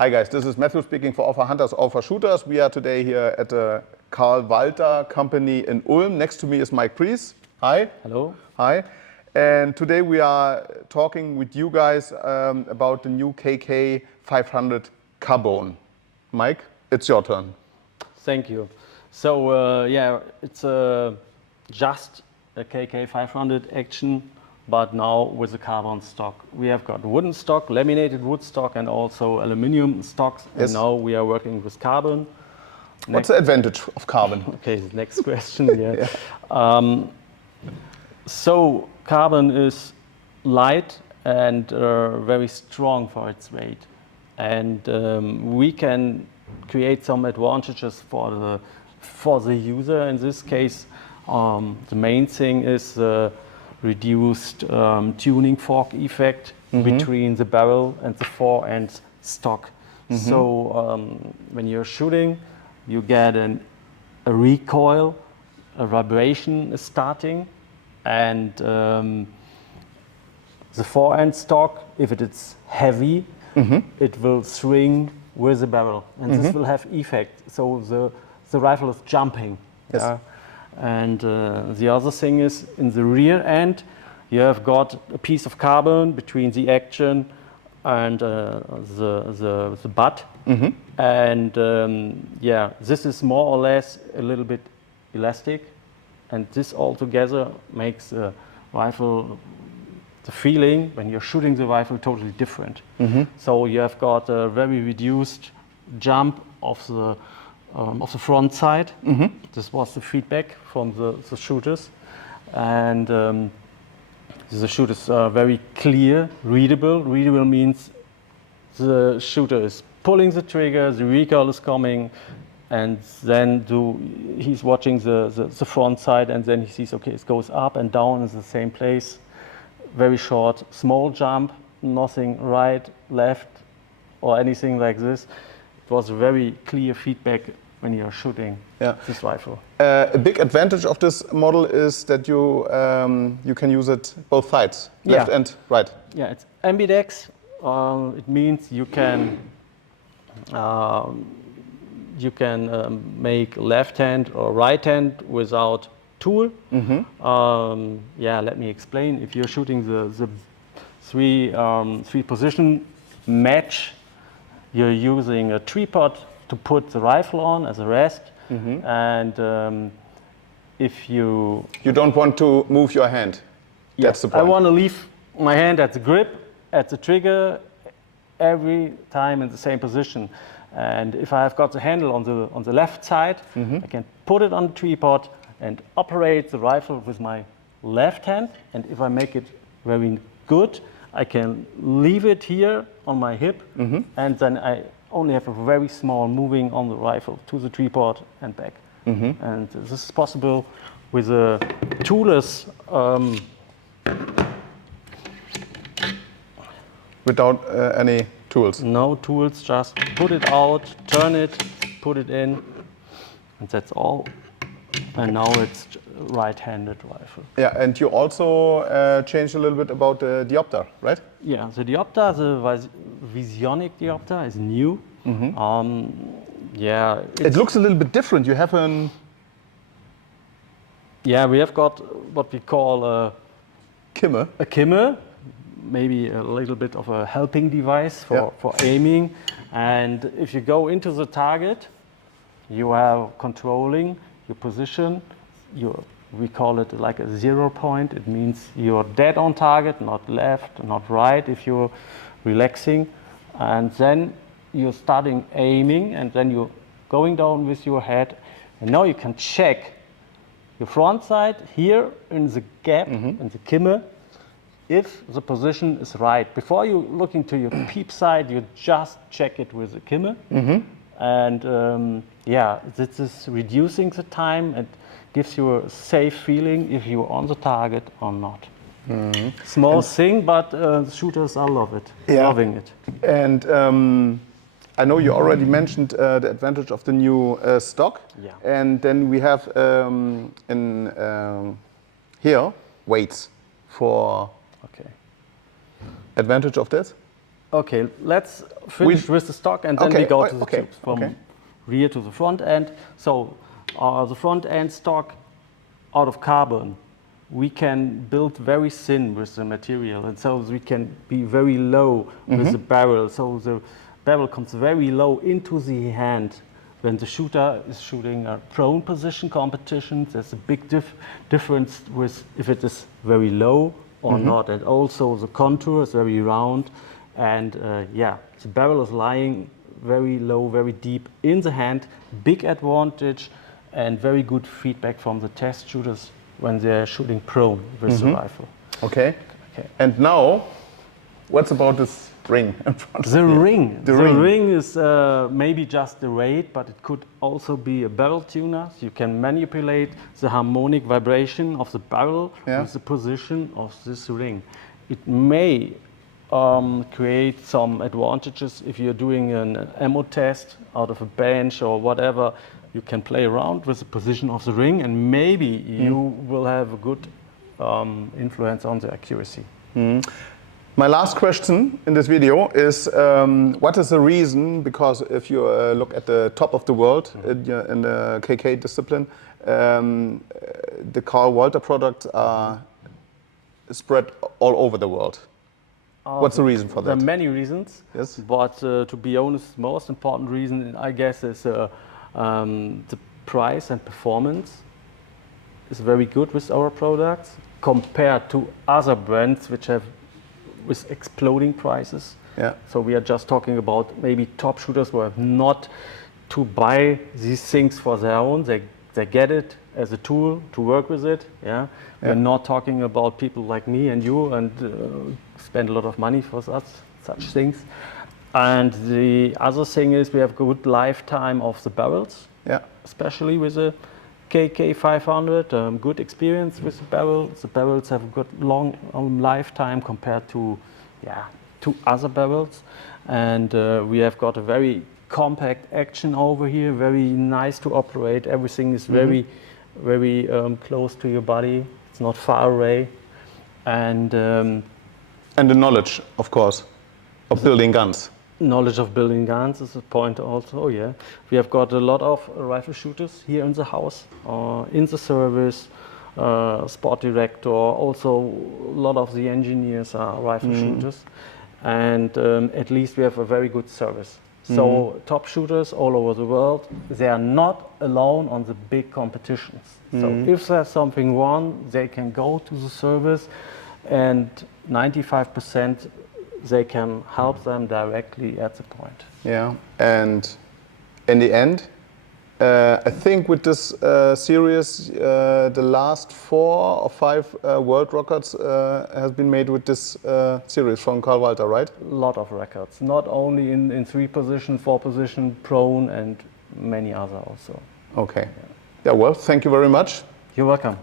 Hi guys, this is Matthew speaking for Offer Hunters, Offer Shooters. We are today here at the Walther company in Ulm. Next to me is Mike Priest. Hi. Hello. Hi. And today we are talking with you guys about the new KK500 carbone. Mike, it's your turn. Thank you. So yeah, it's just a KK500 action, but now with a carbon stock. We have got wooden stock, laminated wood stock, and also aluminum stocks. Yes. And now we are working with carbon. What's the advantage of carbon? Okay, the next question. Yeah. So carbon is light and very strong for its weight, and we can create some advantages for the user. In this case, the main thing is reduced tuning fork effect between the barrel and the forend stock. So when you're shooting, you get a recoil, a vibration is starting, and the forend stock, if it is heavy, it will swing with the barrel, and this will have effect. So the rifle is jumping. Yes. And the other thing is, in the rear end, you have got a piece of carbon between the action and the butt. And yeah, this is more or less a little bit elastic, and this all together makes the rifle, the feeling when you're shooting the rifle, totally different. So you have got a very reduced jump of the front side. This was the feedback from the shooters, and the shooters are very clear, readable. Readable means the shooter is pulling the trigger, the recoil is coming, and then he's watching the front side, and then he sees, okay, it goes up and down in the same place. Very short, small jump, nothing right, left, or anything like this. It was very clear feedback when you're shooting this rifle. A big advantage of this model is that you can use it both sides, left and right. Yeah, it's Ambidex. It means you can make left hand or right hand without tool. Yeah, let me explain. If you're shooting the three position match, you're using a tripod to put the rifle on as a rest, and if you don't want to move your hand. That's the point. I want to leave my hand at the grip, at the trigger, every time in the same position. And if I have got the handle on the left side, I can put it on the tripod and operate the rifle with my left hand. And if I make it very good, I can leave it here on my hip, and then I only have a very small moving on the rifle to the tripod and back. And this is possible with a toolless. Without any tools? No tools, just put it out, turn it, put it in, and that's all. And now it's a right-handed rifle. Yeah, and you also changed a little bit about the diopter, right? Yeah, the diopter, the visionic diopter is new. Yeah, it looks a little bit different. You have an... Yeah, we have got what we call a kimmer. A kimmer, maybe a little bit of a helping device for aiming. And if you go into the target, you are controlling your position. We call it like a 0 point. It means you're dead on target, not left, not right if you're relaxing. And then you're starting aiming, and then you're going down with your head. And now you can check your front side here in the gap, in the kimmer, if the position is right. Before you look into your peep sight, you just check it with the kimmer. And yeah, this is reducing the time and gives you a safe feeling if you're on the target or not. Small thing, but shooters are loving it. And I know you already mentioned the advantage of the new stock. Yeah. And then we have here weights for advantage of this. Okay, let's finish with the stock and then we go to the tubes from rear to the front end. So the front end stock out of carbon, we can build very thin with the material, and so we can be very low with the barrel. So the barrel comes very low into the hand. When the shooter is shooting a prone position competition, there's a big difference with if it is very low or not. And also the contour is very round. And yeah, the barrel is lying very low, very deep in the hand. Big advantage and very good feedback from the test shooters when they're shooting prone with the rifle. Okay. And now, what's about this ring in front of the you? ring. The ring is maybe just the weight, but it could also be a barrel tuner. So you can manipulate the harmonic vibration of the barrel with the position of this ring. It may create some advantages if you're doing an ammo test out of a bench or whatever. You can play around with the position of the ring, and maybe you will have a good influence on the accuracy. My last question in this video is, what is the reason, because if you look at the top of the world in the KK discipline, the Walther products are spread all over the world. What's the reason for that? There are many reasons, yes. But to be honest, the most important reason, I guess, is the price and performance is very good with our products compared to other brands which have with exploding prices. Yeah. So we are just talking about maybe top shooters who have not to buy these things for their own. They get it as a tool to work with it. Yeah. We're not talking about people like me and you and spend a lot of money for such things. And the other thing is we have good lifetime of the barrels. Yeah. Especially with the KK500, good experience with the barrels. The barrels have a good long lifetime compared to other barrels. And we have got a very compact action over here, very nice to operate. Everything is very close to your body. It's not far away. And the knowledge, of course, of building guns. Knowledge of building guns is a point also, yeah. We have got a lot of rifle shooters here in the house, in the service, sport director, also a lot of the engineers are rifle shooters. And at least we have a very good service. So top shooters all over the world, they are not alone on the big competitions. So if there's something wrong, they can go to the service, and 95% they can help them directly at the point. Yeah, and in the end, I think with this series, the last 4 or 5 world records has been made with this series from Carl Walther, right? A lot of records, not only in 3 position, 4 position, prone, and many other also. Okay. Yeah, well, thank you very much. You're welcome.